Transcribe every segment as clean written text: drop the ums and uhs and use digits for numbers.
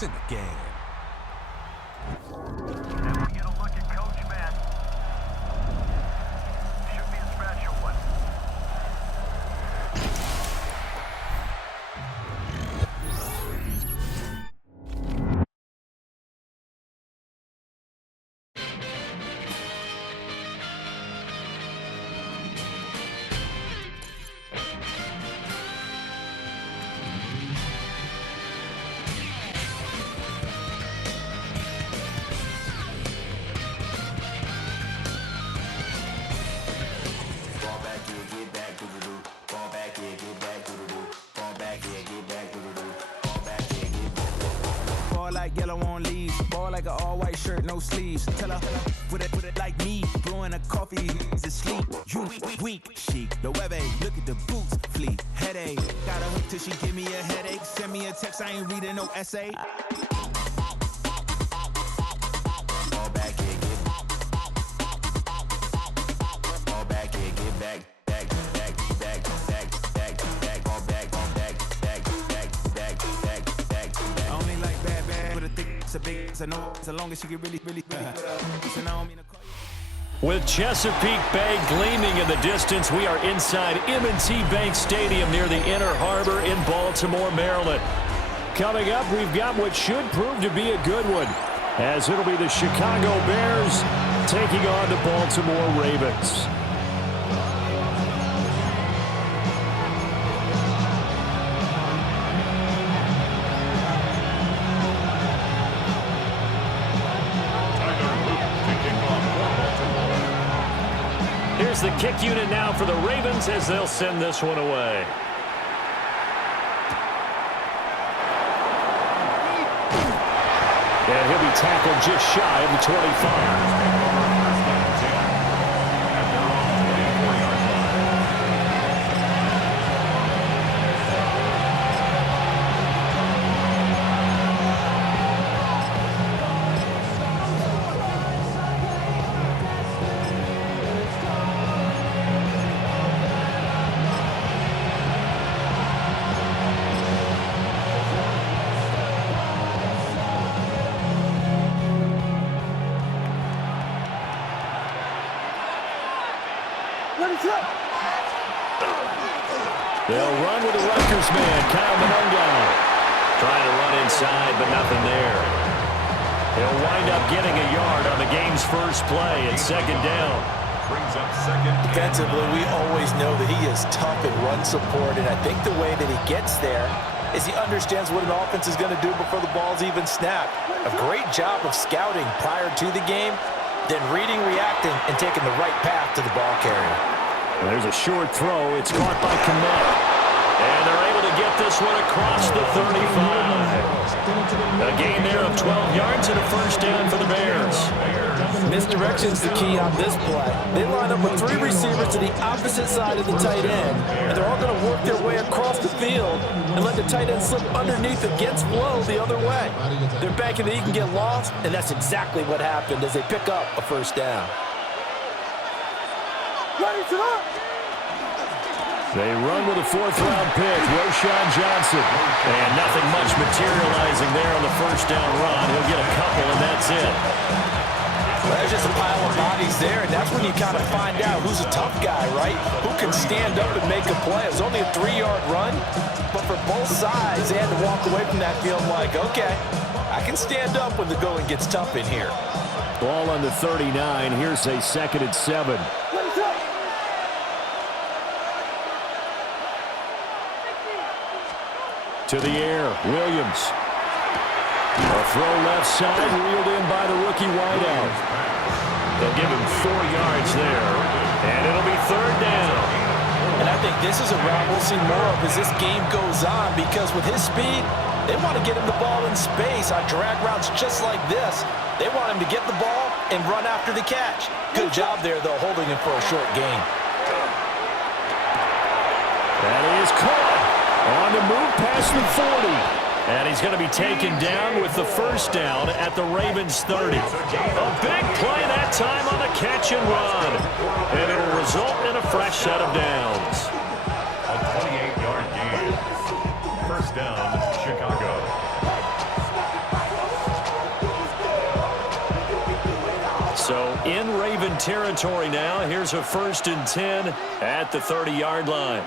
It's in the game. And we'll get a look at Coach Matt. Should be a special one. Like yellow on leaves, ball like an all-white shirt, no sleeves. Tell her, put it like me, blowing a coffee, he's asleep. You weak, chic, the web look at the boots, fleet, headache. Gotta wait till she give me a headache. Send me a text, I ain't reading no essay. Ball back here, get ball back here, get back. So no, so long as she can really put up. So now I'm in a call. With Chesapeake Bay gleaming in the distance, we are inside M&T Bank Stadium near the Inner Harbor in Baltimore, Maryland. Coming up, we've got what should prove to be a good one, as it'll be the Chicago Bears taking on the Baltimore Ravens. Here's the kick unit now for the Ravens as they'll send this one away. And he'll be tackled just shy of the 25. They'll run with the Rutgers man, Kyle Mononga. Trying to run inside, but nothing there. He'll wind up getting a yard on the game's first play at second down. Brings up second. Defensively, we always know that he is tough in run support, and I think the way that he gets there is he understands what an offense is going to do before the ball's even snapped. A great job of scouting prior to the game, then reading, reacting, and taking the right path to the ball carrier. And there's a short throw. It's caught by Kmet. And they're able to get this one across the 35. A gain there of 12 yards and a first down for the Bears. Misdirection's the key on this play. They line up with three receivers to the opposite side of the tight end, and they're all going to work their way across the field and let the tight end slip underneath against flow the other way. They're banking that he can get lost, and that's exactly what happened as they pick up a first down. They run with a fourth-round pick, Roshan Johnson. And nothing much materializing there on the first down run. He'll get a couple, and that's it. Well, there's just a pile of bodies there, and that's when you kind of find out who's a tough guy, right? Who can stand up and make a play. It was only a 3-yard run, but for both sides, they had to walk away from that field like, okay, I can stand up when the going gets tough in here. Ball on the 39. Here's a 2nd and 7. To the air, Williams. A throw left side, reeled in by the rookie wideout. They'll give him 4 yards there, and it'll be third down. And I think this is a route we'll see more of as this game goes on, because with his speed, they want to get him the ball in space on drag routes just like this. They want him to get the ball and run after the catch. Good job there, though, holding him for a short gain. That is caught on the move past the 40. And he's going to be taken down with the first down at the Ravens 30. A big play that time on the catch and run. And it'll result in a fresh set of downs. A 28-yard gain. First down, Chicago. territory now. Here's a 1st and 10 at the 30-yard line.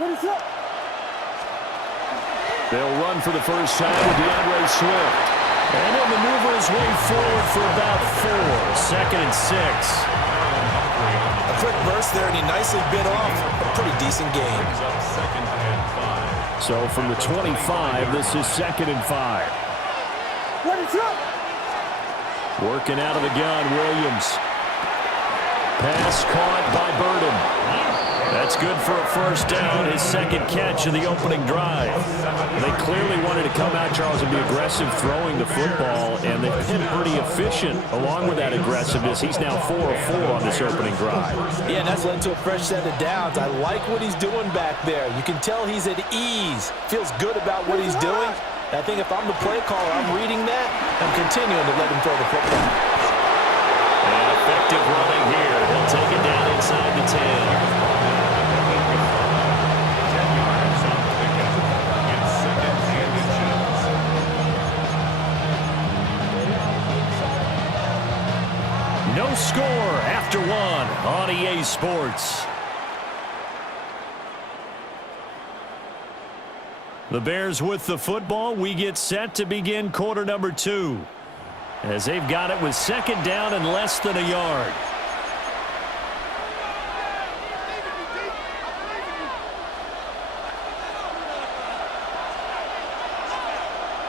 They'll run for the first time with DeAndre Swift. And he'll maneuver his way forward for about 4. 2nd and 6. A quick burst there, and he nicely bit off a pretty decent game. So from the 25, this is 2nd and 5. Working out of the gun, Williams. Pass caught by Burden. That's good for a 1st down, his 2nd catch of the opening drive. They clearly wanted to come out, Charles, and be aggressive throwing the football, and they've been pretty efficient along with that aggressiveness. He's now 4 of 4 on this opening drive. Yeah, and that's led to a fresh set of downs. I like what he's doing back there. You can tell he's at ease, feels good about what he's doing. I think if I'm the play caller, I'm reading that, I'm continuing to let him throw the football. And effective running here. He'll take it down inside the 10. No score after 1 on EA Sports. The Bears with the football. We get set to begin quarter number 2. As they've got it with 2nd down and less than a yard.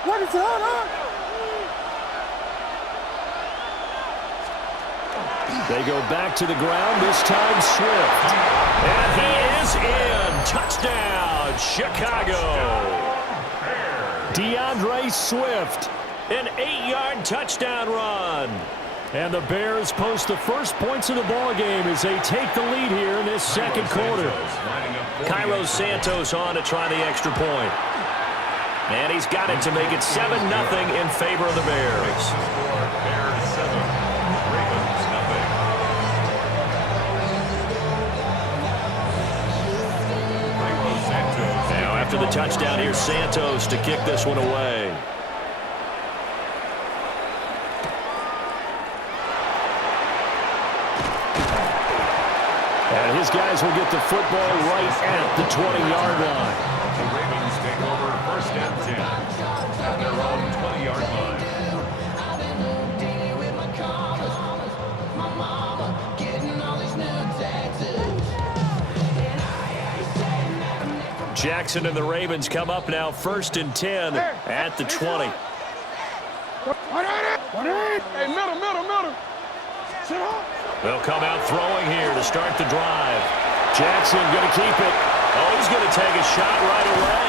What is on? They go back to the ground, this time Swift. And he is in. Touchdown, Chicago. DeAndre Swift, an 8-yard touchdown run. And the Bears post the first points of the ball game as they take the lead here in this 2nd quarter. Cairo Santos on to try the extra point. And he's got it to make it 7-0 in favor of the Bears. Now after the touchdown, here's Santos to kick this one away. And his guys will get the football right at the 20-yard line. The Ravens take over 1st and 10 at their own 20-yard line. Jackson and the Ravens come up now 1st and 10 at the 20. Hey, middle. Sit up. They'll come out throwing here to start the drive. Jackson going to keep it. Oh, he's going to take a shot right away.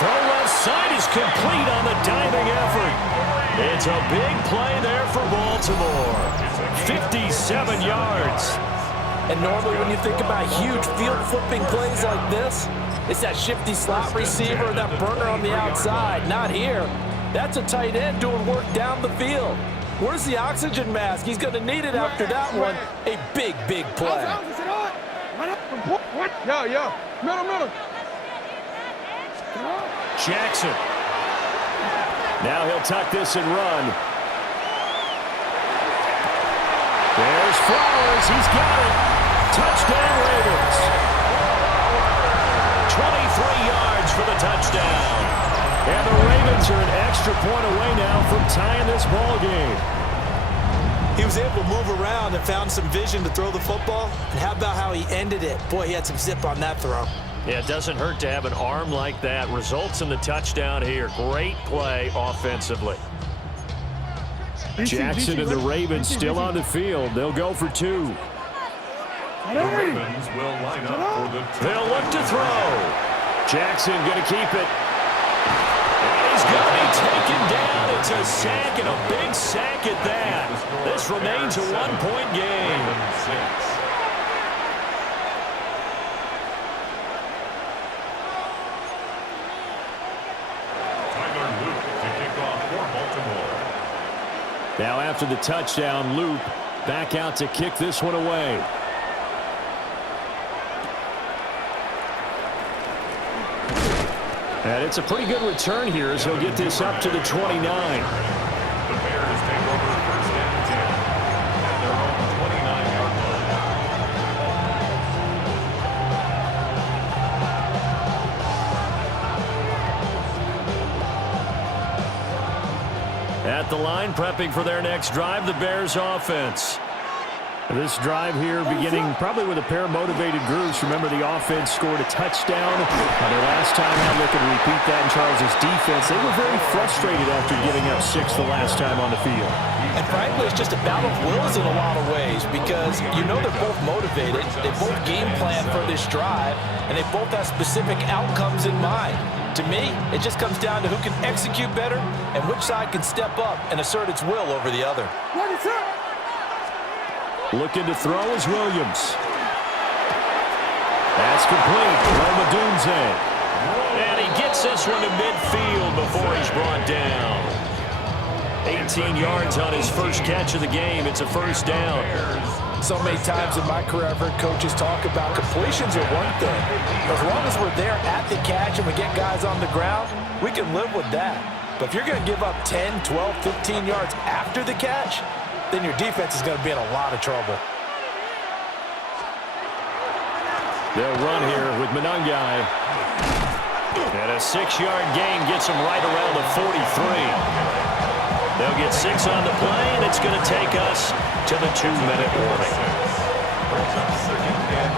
Throw left side is complete on the diving effort. It's a big play there for Baltimore. 57 yards. And normally when you think about huge field flipping plays like this, it's that shifty slot receiver, that burner on the outside. Not here. That's a tight end doing work down the field. Where's the oxygen mask? He's going to need it after that one. A big, big play. Yeah. Middle. Jackson. Now he'll tuck this and run. There's Flowers. He's got it. Touchdown, Ravens. 23 yards for the touchdown. And the Ravens are an extra point away now from tying this ball game. He was able to move around and found some vision to throw the football. And how about how he ended it? Boy, he had some zip on that throw. Yeah, it doesn't hurt to have an arm like that. Results in the touchdown here. Great play offensively. Jackson and the Ravens still on the field. They'll go for 2. The Ravens will line up for the They'll look to throw. Jackson going to keep it. And he's going to be taken down. It's a sack and a big sack at that. This remains a 1-point game. Now after the touchdown, Loop back out to kick this one away. And it's a pretty good return here as he'll get this up to the 29. The Bears take over 1st and 10 at their own 29-yard line. At the line, prepping for their next drive, the Bears offense. This drive here beginning probably with a pair of motivated groups. Remember, the offense scored a touchdown. Their last time out, looking to repeat that in Charles' defense. They were very frustrated after giving up 6 the last time on the field. And frankly, it's just a battle of wills in a lot of ways because you know they're both motivated. They both game plan for this drive, and they both have specific outcomes in mind. To me, it just comes down to who can execute better and which side can step up and assert its will over the other. Looking to throw is Williams. That's complete. Romadunze. And he gets this one to midfield before he's brought down. 18 yards on his first catch of the game. It's a first down. So many times in my career, I've heard coaches talk about completions are one thing. As long as we're there at the catch and we get guys on the ground, we can live with that. But if you're going to give up 10, 12, 15 yards after the catch, then your defense is going to be in a lot of trouble. They'll run here with Monangai. And a 6-yard gain gets them right around the 43. They'll get 6 on the play, and it's going to take us to the 2-minute warning. Second and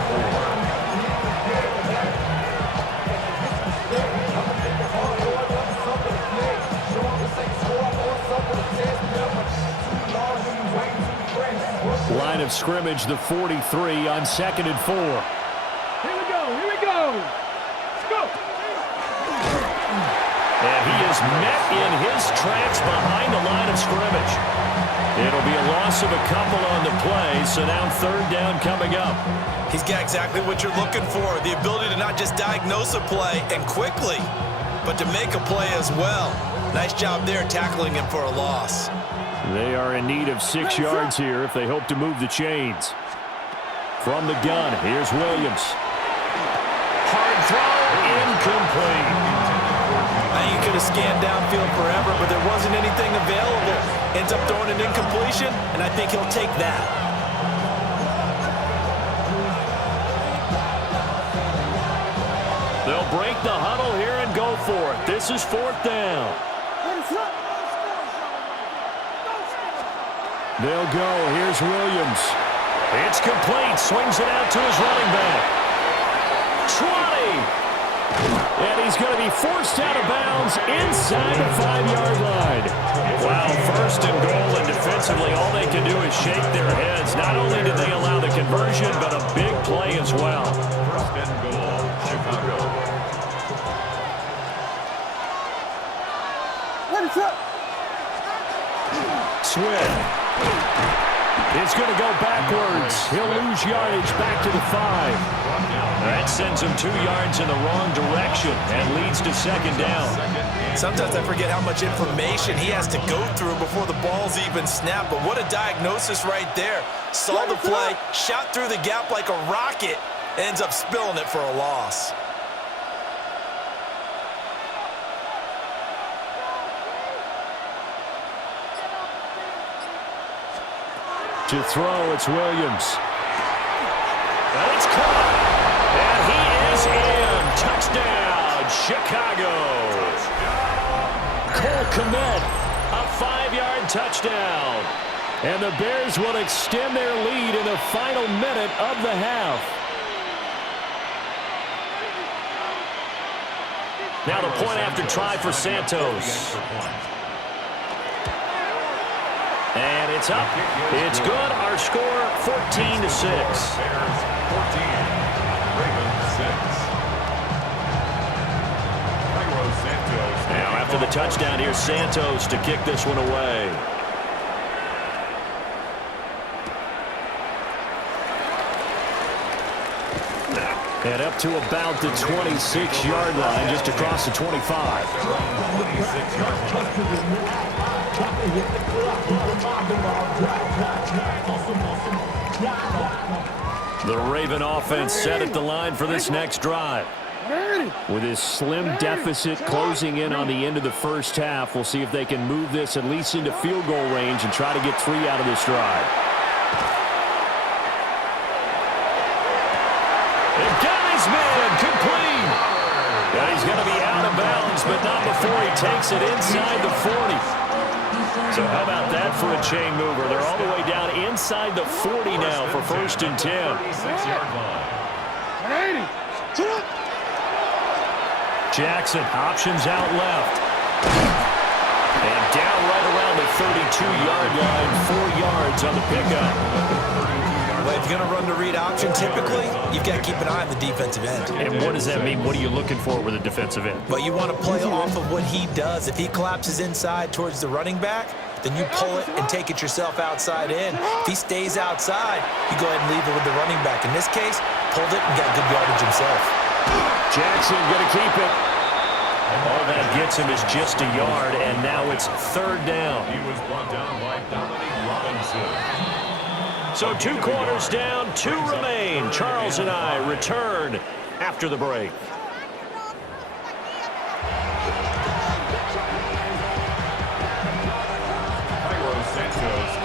4. Line of scrimmage, the 43 on 2nd and 4. Here we go. Let's go. And he is met in his tracks behind the line of scrimmage. It'll be a loss of a couple on the play, so now 3rd down coming up. He's got exactly what you're looking for, the ability to not just diagnose a play and quickly, but to make a play as well. Nice job there tackling him for a loss. They are in need of 6 yards here if they hope to move the chains. From the gun, here's Williams. Hard throw, incomplete. You could have scanned downfield forever, but there wasn't anything available. Ends up throwing an incompletion, and I think he'll take that. They'll break the huddle here and go for it. This is 4th down. They'll go. Here's Williams. It's complete. Swings it out to his running back. 20. And he's going to be forced out of bounds inside the 5-yard line. Wow, 1st and goal, and defensively all they can do is shake their heads. Not only did they allow the conversion, but a big play as well. 1st and goal, Chicago. Swift. It's going to go backwards. He'll lose yardage back to the 5. That sends him 2 yards in the wrong direction and leads to 2nd down. Sometimes I forget how much information he has to go through before the ball's even snapped, but what a diagnosis right there. Saw the play, shot through the gap like a rocket, ends up spilling it for a loss. To throw, it's Williams. And it's caught. And he is in. Touchdown, Chicago. Cole Kmet, a 5-yard touchdown. And the Bears will extend their lead in the final minute of the half. Now the point after try for Santos. And it's up. It's good. Our score, 14-6. Bears 14, Ravens 6. Now after the touchdown, here's Santos to kick this one away. And up to about the 26-yard line, just across the 25. The Raven offense set at the line for this next drive. With his slim deficit closing in on the end of the first half, we'll see if they can move this at least into field goal range and try to get 3 out of this drive. And got his man complete. And he's going to be out of bounds, but not before he takes it inside the 40. So how about that for a chain mover? They're all the way down inside the 40 now for 1st and 10. 46-yard line. Jackson options out left. And down right around the 32-yard line, 4 yards on the pickup. Well, if you're going to run the read option, typically, you've got to keep an eye on the defensive end. And what does that mean? What are you looking for with a defensive end? Well, you want to play off of what he does. If he collapses inside towards the running back, then you pull it and take it yourself outside in. If he stays outside, you go ahead and leave it with the running back. In this case, pulled it and got good yardage himself. Jackson going to keep it. All that gets him is just a yard, and now it's 3rd down. He was brought down by Dominic Robinson. So 2 quarters down, 2 remain. Charles and I return after the break.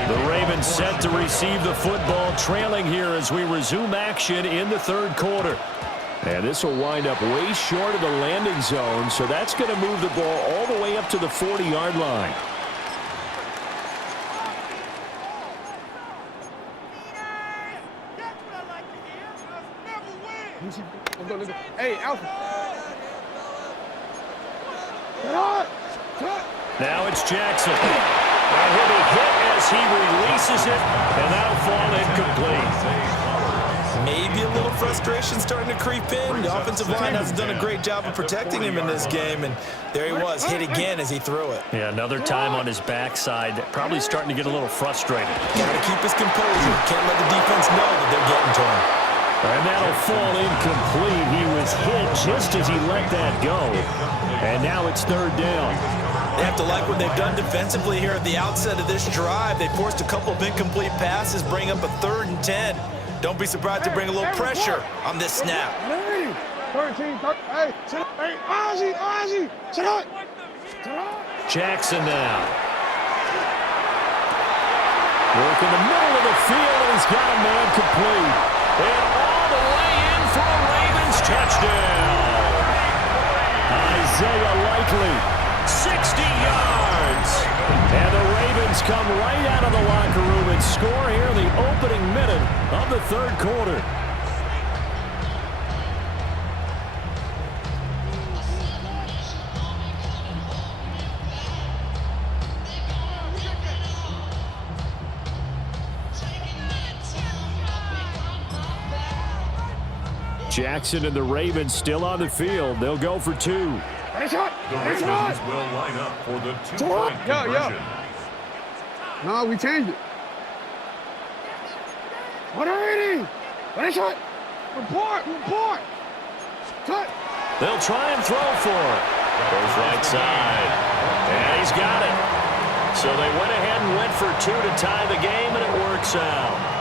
The Ravens set to receive the football, trailing here as we resume action in the 3rd quarter. And this will wind up way short of the landing zone, so that's going to move the ball all the way up to the 40-yard line. Hey, Alpha. Now it's Jackson. And he'll be hit as he releases it, and that'll fall incomplete. Maybe a little frustration starting to creep in. The offensive line hasn't done a great job of protecting him in this game, and there he was, hit again as he threw it. Yeah, another time on his backside, probably starting to get a little frustrated. Got to keep his composure. Can't let the defense know that they're getting to him. And that'll fall incomplete. He was hit just as he let that go. And now it's 3rd down. They have to like what they've done defensively here at the outset of this drive. They forced a couple of incomplete passes, bring up a 3rd and 10. Don't be surprised to bring a little pressure on this snap. 13, hey, Ozzy, sit up. Jackson now. Working the middle of the field, and he's got a man complete. And all the way in for a Ravens touchdown. Isaiah Likely, 60 yards. And the Ravens come right out of the locker room and score here in the opening minute of the 3rd quarter. Jackson and the Ravens still on the field. They'll go for 2. The Ravens will line up for the 2-point conversion. No, we changed it. 180. Report. Cut. They'll try and throw for it. Goes right side. And he's got it. So they went ahead and went for 2 to tie the game, and it works out.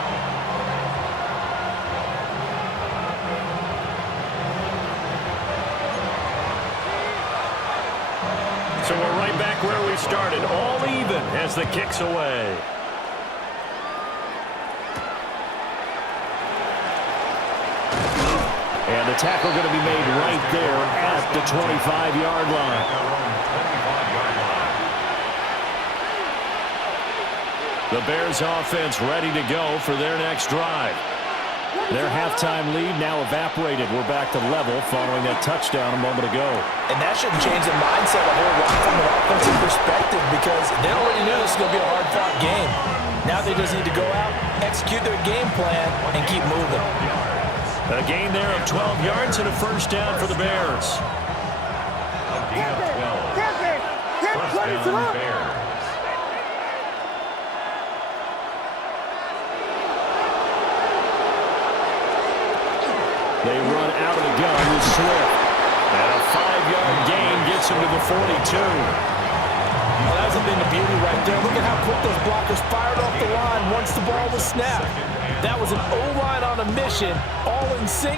So we're right back where we started, all even as the kick's away. And the tackle going to be made right there at the 25-yard line. The Bears offense ready to go for their next drive. Their halftime lead now evaporated. We're back to level following that touchdown a moment ago. And that shouldn't change the mindset a whole lot from an offensive perspective because they already knew this was going to be a hard-fought game. Now they just need to go out, execute their game plan, and keep moving. A gain there of 12 yards and a 1st down for the Bears. A gain of 12. 1st down, Bears. They run out of the gun with Swift. And a 5-yard gain gets him to the 42. Well, that's been the beauty right there. Look at how quick those blockers fired off the line once the ball was snapped. That was an O-line on a mission, all in sync,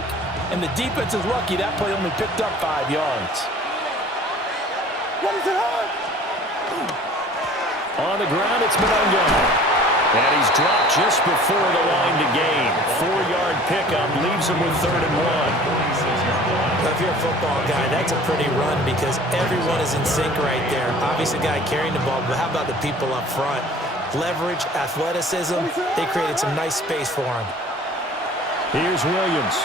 and the defense is lucky that play only picked up 5 yards. On the ground, it's Madden. And he's dropped just before the line to gain. 4-yard pickup leaves him with 3rd and 1. If you're a football guy, that's a pretty run because everyone is in sync right there. Obviously, the guy carrying the ball, but how about the people up front? Leverage, athleticism, they created some nice space for him. Here's Williams.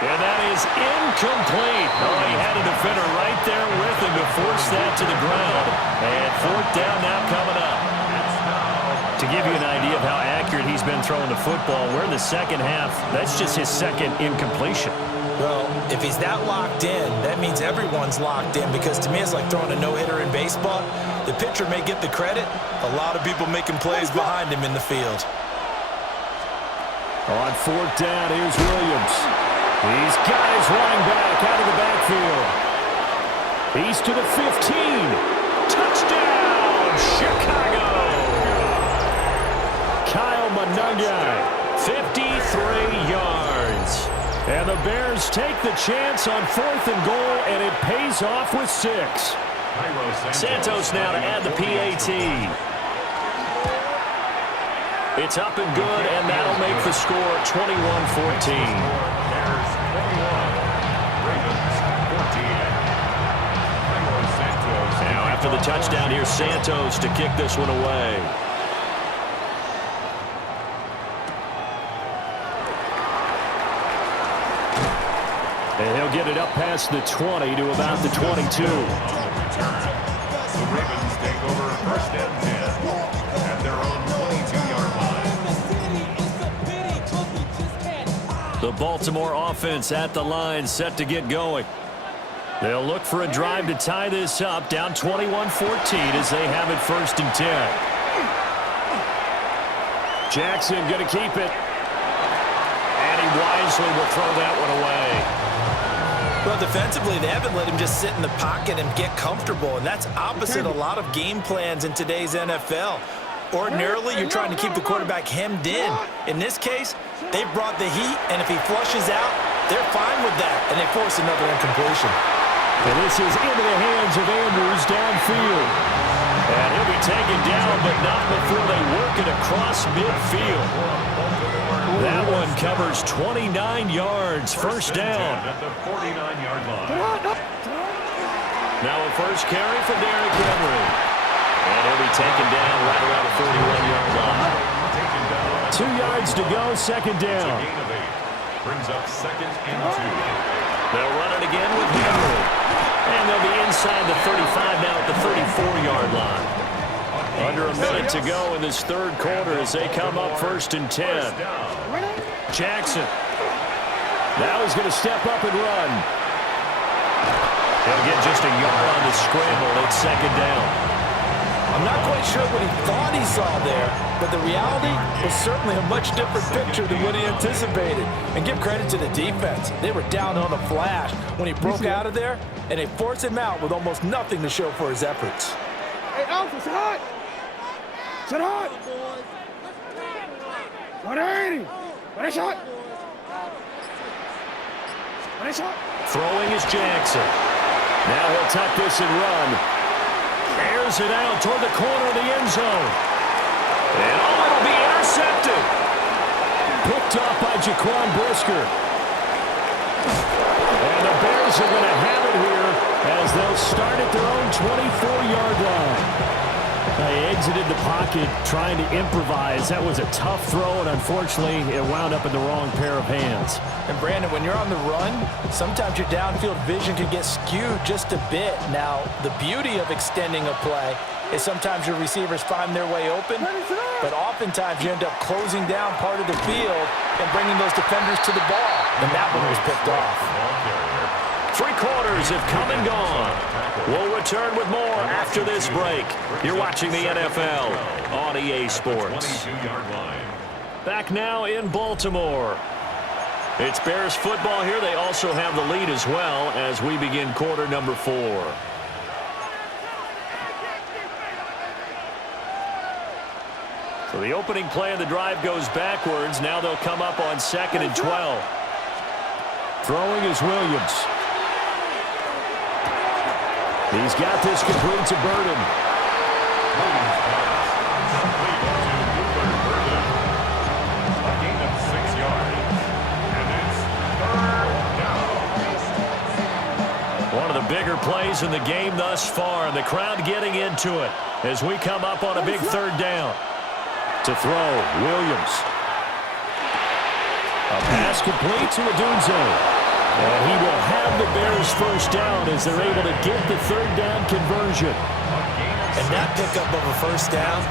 And that is incomplete. Oh, he had a defender right there with him to force that to the ground. And 4th down now coming up. To give you an idea of how accurate he's been throwing the football, we're in the second half. That's just his 2nd incompletion. Well, if he's that locked in, that means everyone's locked in because to me it's like throwing a no-hitter in baseball. The pitcher may get the credit. A lot of people making plays behind him in the field. On 4th down, here's Williams. He's got his running back out of the backfield. He's to the 15. Touchdown, Chicago! Kyle Monungai, 53 yards. And the Bears take the chance on 4th and goal, and it pays off with 6. Santos now to add the PAT. It's up and good, and that'll make the score 21-14. Now after the touchdown, here's Santos to kick this one away. And he'll get it up past the 20 to about the 22. The Ravens take over 1st and 10 at their own 22-yard line. The Baltimore offense at the line, set to get going. They'll look for a drive to tie this up, down 21-14 as they have it 1st and 10. Jackson going to keep it. And he wisely will throw that one away. Well, defensively, they haven't let him just sit in the pocket and get comfortable, and that's opposite a lot of game plans in today's NFL. Ordinarily, you're trying to keep the quarterback hemmed in. In this case, they brought the heat, and if he flushes out, they're fine with that, and they force another incompletion. And this is into the hands of Andrews downfield. And he'll be taken down, but not before they work it across midfield. That one covers 29 yards, 1st down. At the 49-yard line. Now a first carry for Derrick Henry. And he'll be taken down right around the 41-yard line. 2 yards to go, 2nd down. Gain of 8. Brings up 2nd and 2. They'll run it again with Henry. And they'll be inside the 35 now at the 34-yard line. Under a minute to go in this 3rd quarter as they come up 1st and 10. Jackson. Now he's going to step up and run. He'll get just a yard on the scramble. It's 2nd down. I'm not quite sure what he thought he saw there, but the reality was certainly a much different picture than what he anticipated. And give credit to the defense. They were down on a flash when he broke out of there, and they forced him out with almost nothing to show for his efforts. Hey, Alpha, sit hot. Sit hot. 180. What a shot. What a shot. Throwing is Jackson. Now he'll tuck this and run. Airs it out toward the corner of the end zone. And it'll be intercepted. Picked off by Jaquan Brisker. And the Bears are going to have it here as they'll start at their own 24-yard line. They exited the pocket trying to improvise. That was a tough throw, and unfortunately, it wound up in the wrong pair of hands. And Brandon, when you're on the run, sometimes your downfield vision can get skewed just a bit. Now, the beauty of extending a play is sometimes your receivers find their way open, but oftentimes you end up closing down part of the field and bringing those defenders to the ball. And that one was picked off. 3 quarters have come and gone. We'll return with more after this break. You're watching the NFL on EA Sports. Back now in Baltimore. It's Bears football here. They also have the lead as well as we begin quarter number 4. So the opening play of the drive goes backwards. Now they'll come up on 2nd and 12. Throwing is Williams. He's got this complete to Burden. bigger plays in the game thus far, and the crowd getting into it as we come up on a big third down. To throw, Williams. A pass complete to Odunze. And he will have the Bears first down as they're able to get the third down conversion. And that pickup of a first down,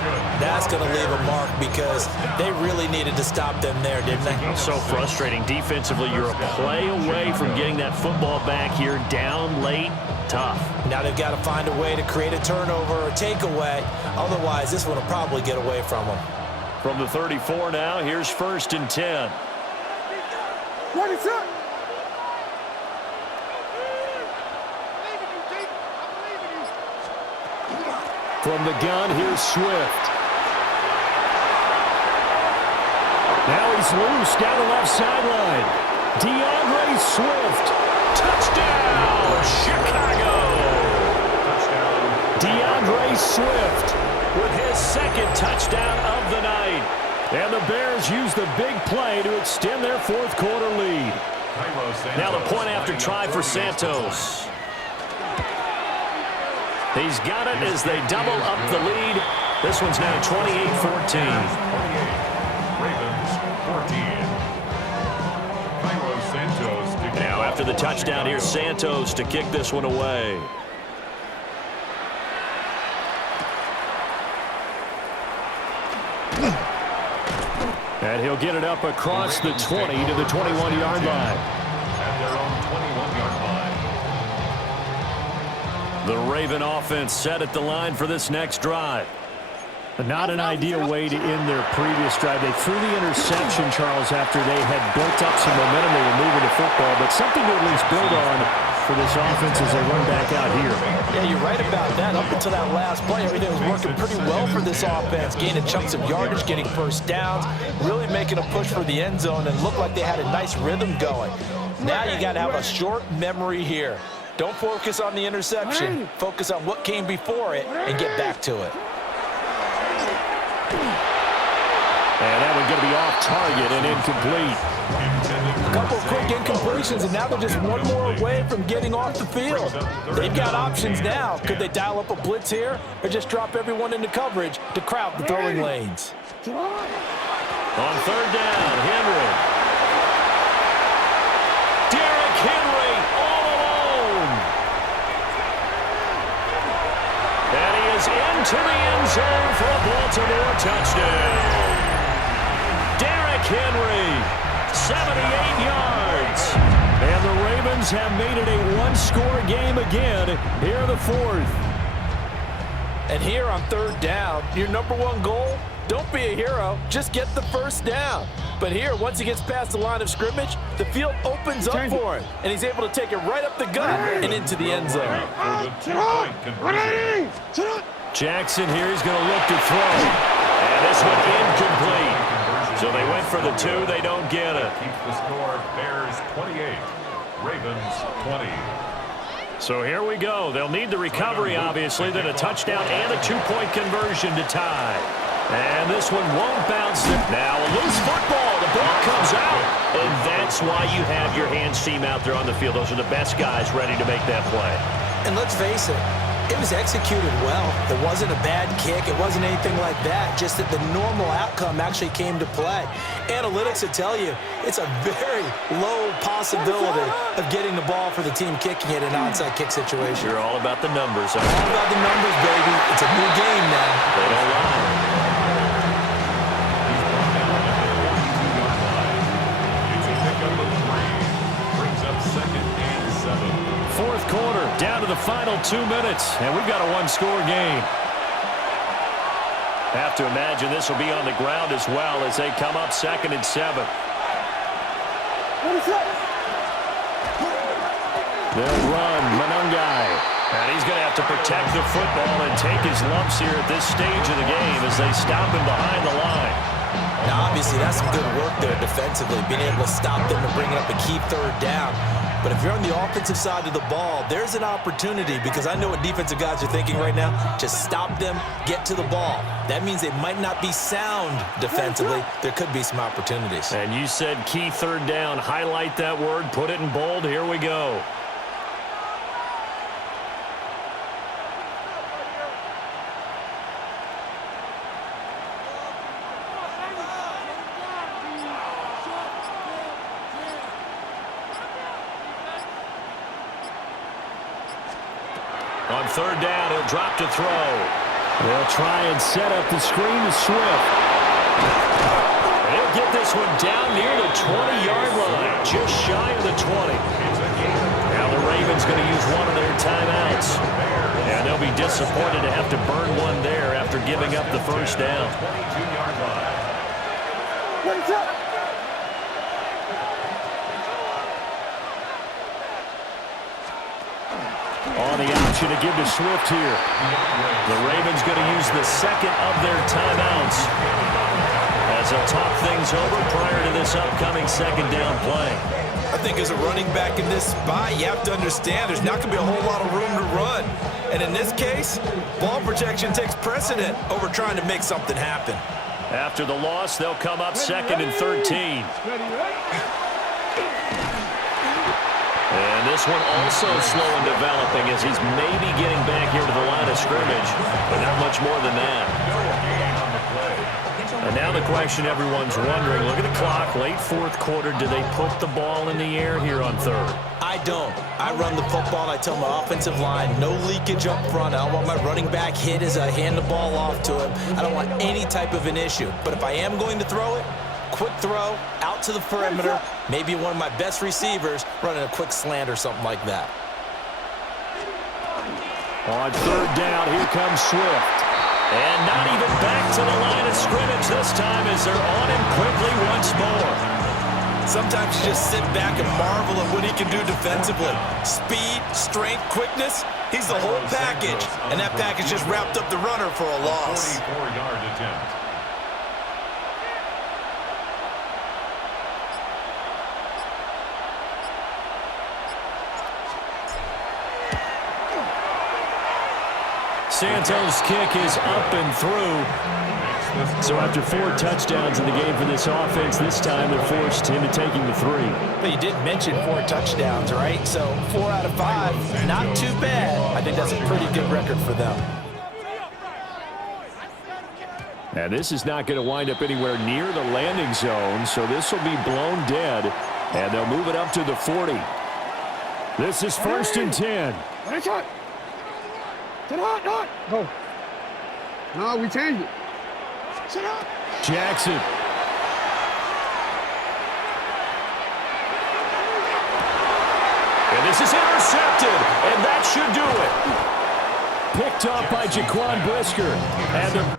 that's going to leave a mark because they really needed to stop them there, didn't they? So frustrating. Defensively, you're a play away from getting that football back here. Down late, tough. Now they've got to find a way to create a turnover or takeaway. Otherwise, this one will probably get away from them. From the 34 now, here's 1st and 10. What is up? From the gun, here's Swift. Now he's loose down the left sideline. DeAndre Swift. Touchdown, Chicago. DeAndre Swift with his 2nd touchdown of the night. And the Bears use the big play to extend their 4th quarter lead. Now the point after try for Santos. He's got it as they double up the lead. This one's now 28-14. Now after the touchdown, here's Santos to kick this one away. And he'll get it up across the 20 to the 21-yard line. At their own 21-yard line. The Raven offense set at the line for this next drive. Not an ideal way to end their previous drive. They threw the interception, Charles, after they had built up some momentum. They were moving the football, but something to at least build on for this offense as they run back out here. Yeah, you're right about that. Up until that last play, everything was working pretty well for this offense. Gaining chunks of yardage, getting first downs, really making a push for the end zone, and looked like they had a nice rhythm going. Now you got to have a short memory here. Don't focus on the interception. Focus on what came before it and get back to it. And that one's going to be off target and incomplete. A couple of quick incompletions, and now they're just one more away from getting off the field. They've got options now. Could they dial up a blitz here or just drop everyone into coverage to crowd the throwing lanes? On 3rd down, Henry. Derrick Henry all alone. And he is into the end zone for a Baltimore touchdown. Derrick Henry, 78 yards. And the Ravens have made it a one-score game again here in the 4th. And here on 3rd down, your #1 goal, don't be a hero, just get the first down. But here, once he gets past the line of scrimmage, the field opens up for him, and he's able to take it right up the gut and into the end zone. Jackson here is going to look to throw. And this one incomplete. So they went for the 2. They don't get it. Keeps the score. Bears 28. Ravens 20. So here we go. They'll need the recovery, obviously, then a touchdown and a 2-point conversion to tie. And this one won't bounce. Now a loose football. The ball comes out. And that's why you have your hands team out there on the field. Those are the best guys ready to make that play. And let's face it, it was executed well. It wasn't a bad kick. It wasn't anything like that. Just that the normal outcome actually came to play. Analytics will tell you it's a very low possibility of getting the ball for the team kicking it in an onside kick situation. You're all about the numbers. All about the numbers, baby. It's a new game now. They don't lie. It's a pickup of 3. Brings up 2nd and 7. 4th quarter, down to the final 2 minutes, and we've got a one-score game. Have to imagine this will be on the ground as well as they come up 2nd and 7. They'll run Monungai, and he's going to have to protect the football and take his lumps here at this stage of the game as they stop him behind the line. Now, obviously, that's some good work there defensively, being able to stop them and bringing up a key 3rd down. But if you're on the offensive side of the ball, there's an opportunity because I know what defensive guys are thinking right now. Just stop them, get to the ball. That means they might not be sound defensively. There could be some opportunities. And you said key 3rd down. Highlight that word. Put it in bold. Here we go. On third down, he'll drop to throw. They'll try and set up the screen to Swift. They'll get this one down near the 20-yard line, just shy of the 20. Now the Ravens going to use one of their timeouts. And they'll be disappointed to have to burn one there after giving up the first down. 22-yard line. On the option to give to Swift here. The Ravens going to use the second of their timeouts as they'll talk things over prior to this upcoming second down play. I think as a running back in this spot, you have to understand there's not going to be a whole lot of room to run. And in this case, ball protection takes precedent over trying to make something happen. After the loss, they'll come up second and 13. And this one also slow in developing as he's maybe getting back here to the line of scrimmage, but not much more than that. And now the question everyone's wondering, look at the clock, late fourth quarter, do they put the ball in the air here on third? I don't. I run the football and I tell my offensive line, no leakage up front. I don't want my running back hit as I hand the ball off to him. I don't want any type of an issue. But if I am going to throw it, quick throw, out to the perimeter, maybe one of my best receivers running a quick slant or something like that. On third down, here comes Swift. And not even back to the line of scrimmage this time as they're on him quickly once more. Sometimes you just sit back and marvel at what he can do defensively. Speed, strength, quickness, he's the whole package. And that package just wrapped up the runner for a loss. 44-yard attempt. Santos' kick is up and through. So after 4 touchdowns in the game for this offense, this time they're forced into taking the 3. But you did mention 4 touchdowns, right? So 4 out of 5, not too bad. I think that's a pretty good record for them. And this is not going to wind up anywhere near the landing zone, so this will be blown dead, and they'll move it up to the 40. This is 1st and 10. Go. No, we changed it. Jackson. And this is intercepted, and that should do it. Picked up by Jaquan Brisker. And the